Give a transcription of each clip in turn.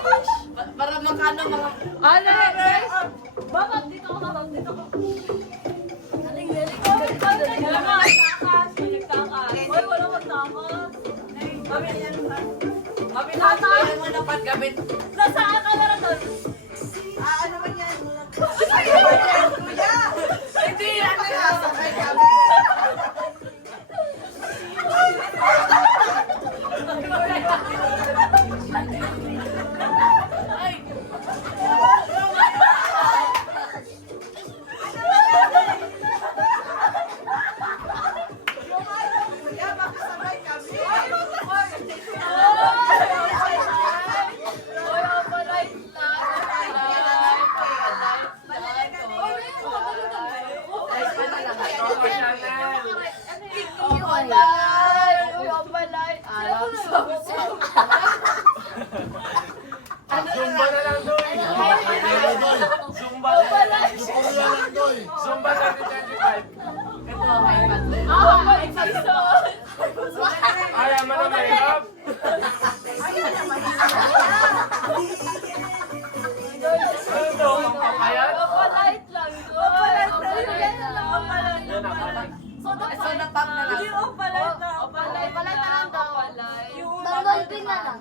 Para magkano mga... Ano, guys? Bakit dito ka? Dito ka. Galing. Wala ka, takas. Nagtakas. Uy, wala magtakas. Kami na tayo mo na paggamit. Nasaan ka na doon? Ano ba yan? Kuya! Hindi yan na nasakay kami. Zumba na lang doy. Zumba. Zumba 2025. Ayaw mo na mahirap. Ano to? Papayat?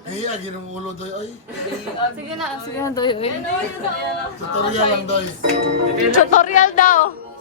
Eh, lagi ng ulo doy. Ay, Sige na, Doy. tutorial lang doy. Tutorial daw.